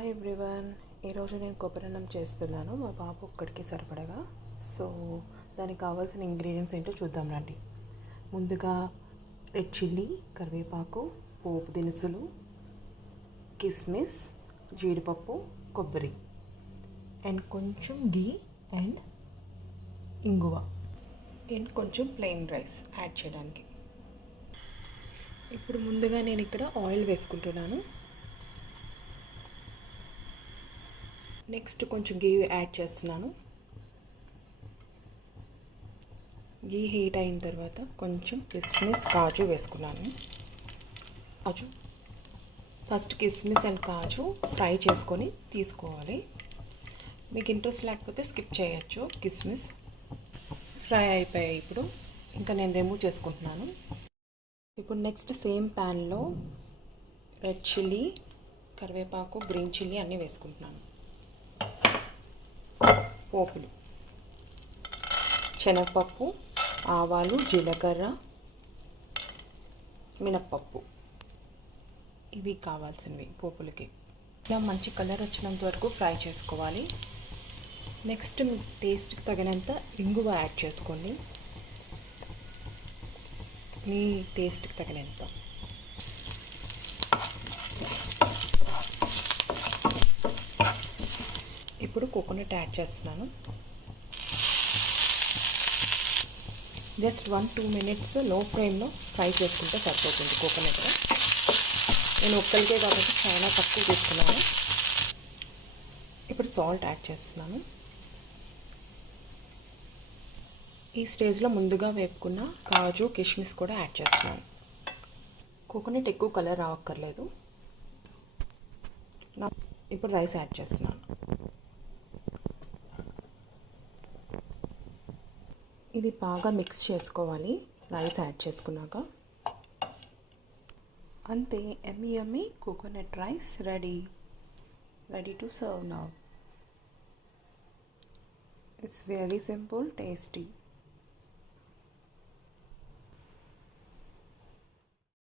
Hi everyone, ఈరోజు నేను కొబ్బరన్నం చేస్తున్నాను మా బాబు ఒక్కడికి సరిపడగా. సో దానికి కావాల్సిన ఇంగ్రీడియంట్స్ ఏంటో చూద్దాం రండి. ముందుగా రెడ్ చిల్లీ, కరివేపాకు, పోపు దినుసులు, కిస్మిస్, జీడిపప్పు, కొబ్బరి అండ్ కొంచెం గీ అండ్ ఇంగువ అండ్ కొంచెం ప్లెయిన్ రైస్ యాడ్ చేయడానికి. ఇప్పుడు ముందుగా నేను ఇక్కడ ఆయిల్ వేసుకుంటున్నాను. నెక్స్ట్ కొంచెం గీ యాడ్ చేస్తున్నాను. గీ హీట్ అయిన తర్వాత కొంచెం కిస్మిస్, కాజు వేసుకున్నాను. ఫస్ట్ కిస్మిస్ అండ్ కాజు ఫ్రై చేసుకొని తీసుకోవాలి. మీకు ఇంట్రెస్ట్ లేకపోతే స్కిప్ చేయొచ్చు. కిస్మిస్ ఫ్రై అయిపోయాయి. ఇప్పుడు ఇంకా నేను రిమూవ్ చేసుకుంటున్నాను. ఇప్పుడు నెక్స్ట్ సేమ్ ప్యాన్లో రెడ్ చిల్లీ, కరివేపాకు, గ్రీన్ చిల్లీ అన్నీ వేసుకుంటున్నాను. పోపులు శనగపప్పు, ఆవాలు, జీలకర్ర, మినప్పప్పు ఇవి కావాల్సినవి పోపులకి. ఇలా మంచి కలర్ వచ్చినంత వరకు ఫ్రై చేసుకోవాలి. నెక్స్ట్ టేస్ట్కి తగినంత ఇంగువ యాడ్ చేసుకోండి, మీ టేస్ట్కి తగినంత. ఇప్పుడు కోకోనట్ యాడ్ చేస్తున్నాను. జస్ట్ 1-2 మినిట్స్ లో ఫ్లేమ్లో ఫ్రై చేసుకుంటే సరిపోతుంది. కోకోనట్ నేను ఒక్కరికే కాబట్టి చాలా తక్కువ తీసుకున్నాను. ఇప్పుడు సాల్ట్ యాడ్ చేస్తున్నాను. ఈ స్టేజ్లో ముందుగా వేపుకున్న కాజు, కిస్మిస్ కూడా యాడ్ చేస్తున్నాను. కోకోనట్ ఎక్కువ కలర్ రావక్కర్లేదు. ఇప్పుడు రైస్ యాడ్ చేస్తున్నాను. ఇది బాగా మిక్స్ చేసుకోవాలి రైస్ యాడ్ చేసుకున్నాక. అంతే, yummy yummy coconut rice ready to serve now. It's very simple, tasty.